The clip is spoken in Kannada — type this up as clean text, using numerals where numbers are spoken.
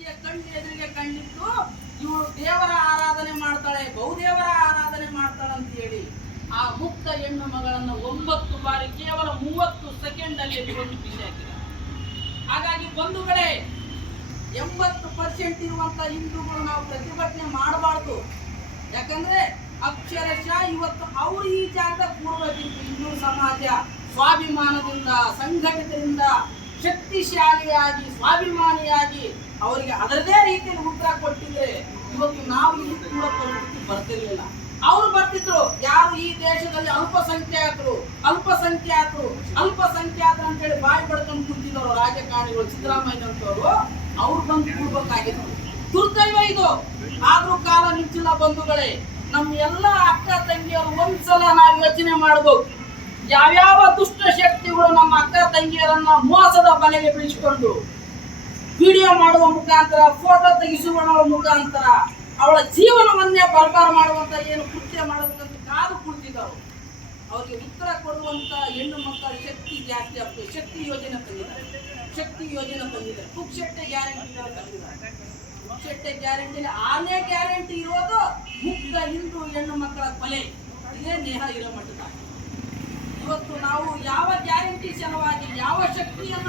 ವ್ಯಕ್ತಿಯ ಕಣ್ಣು ಎದುರಿಗೆ ಕಂಡಿದ್ದು ಇವಳು ದೇವರ ಆರಾಧನೆ ಮಾಡ್ತಾಳೆ, ಬಹುದೇವರ ಆರಾಧನೆ ಮಾಡ್ತಾಳೆ ಅಂತ ಹೇಳಿ ಆ ಮುಕ್ತ ಹೆಣ್ಣು ಮಗಳನ್ನು 9 ಬಾರಿ ಕೇವಲ 30 ಸೆಕೆಂಡ್ ಅಲ್ಲಿ ಕೊಂದು ಬಿಸಿ ಹಾಕಿದ. ಹಾಗಾಗಿ ಬಂಧುಗಳೇ, 80% ಇರುವಂತ ಹಿಂದೂಗಳು ನಾವು ಪ್ರತಿಭಟನೆ ಮಾಡಬಾರ್ದು. ಯಾಕಂದ್ರೆ ಅಕ್ಷರಶಃ ಇವತ್ತು ಅವರು ಈ ಜಾಗದ ಕೂಡಬೇಕಿತ್ತು. ಹಿಂದೂ ಸಮಾಜ ಸ್ವಾಭಿಮಾನದಿಂದ, ಸಂಘಟಿತರಿಂದ, ಶಕ್ತಿಶಾಲಿಯಾಗಿ, ಸ್ವಾಭಿಮಾನಿಯಾಗಿ ಅವರಿಗೆ ಅದರದೇ ರೀತಿಯಲ್ಲಿ ಉತ್ತರ ಕೊಟ್ಟಿದ್ರೆ ಇವತ್ತು ನಾವು ಇಲ್ಲಿ ಕೂಡ ಪರಿಸ್ಥಿತಿ ಬರ್ತಿರ್ಲಿಲ್ಲ. ಅವ್ರು ಬರ್ತಿದ್ರು, ಯಾರು ಈ ದೇಶದಲ್ಲಿ ಅಲ್ಪಸಂಖ್ಯಾತರು ಅಂತೇಳಿ ಬಾಯಿ ಬಡ್ಕೊಂಡು ಕುಂತಿದ್ರು ರಾಜಕಾರಣಿಗಳು, ಸಿದ್ದರಾಮಯ್ಯನಂತವರು, ಅವ್ರು ಬಂದು ಕೂಡ್ಬೇಕಾಗಿತ್ತು. ದುರ್ದೈವ ಇದು. ಆದ್ರೂ ಕಾಲ ಮಿಂಚಿಲ್ಲ ಬಂಧುಗಳೇ. ನಮ್ಮ ಎಲ್ಲ ಅಕ್ಕ ತಂಗಿಯರು ಒಂದ್ಸಲ ನಾವು ಯೋಚನೆ ಮಾಡಬಹುದು, ಯಾವ್ಯಾವ ದುಷ್ಟ ಶಕ್ತಿಗಳು ನಮ್ಮ ಅಕ್ಕ ತಂಗಿಯರನ್ನ ಮೋಸದ ಬಲೆಗೆ ಬೀಳಿಸಿಕೊಂಡು ವಿಡಿಯೋ ಮಾಡುವ ಮುಖಾಂತರ, ಫೋಟೋ ತೆಗೆಸುವ ಮುಖಾಂತರ ಅವಳ ಜೀವನವನ್ನೇ ಬರ್ಬಾರ್ ಮಾಡುವಂತ ಏನು ಕೃತ್ಯ ಮಾಡಬೇಕಂತ ಕಾದು ಕುಳಿತಿದ್ದರು. ಅವರಿಗೆ ಉತ್ತರ ಕೊಡುವಂತ ಹೆಣ್ಣು ಮಕ್ಕಳ ಶಕ್ತಿ ಜಾಸ್ತಿ ಆಗ್ತದೆ. ಶಕ್ತಿ ಯೋಜನೆ ತಂದಿದ್ದಾರೆ. ಪುಕ್ಷಟ್ಟೆ ಗ್ಯಾರಂಟಿ ತಂದಿದ್ದಾರೆ. ಪುಕ್ಷಟ್ಟೆ ಗ್ಯಾರಂಟಿಯಲ್ಲಿ 6ನೇ ಗ್ಯಾರಂಟಿ ಇರೋದು ಮುಕ್ತ ಹಿಂದೂ ಹೆಣ್ಣು ಮಕ್ಕಳ ಕೊಲೆ. ಇದೇ ನೇಹ ಹಿರೇಮಠದ. ಇವತ್ತು ನಾವು ಯಾವ ಗ್ಯಾರಂಟಿ ಸಲುವಾಗಿ ಯಾವ ಶಕ್ತಿಯನ್ನು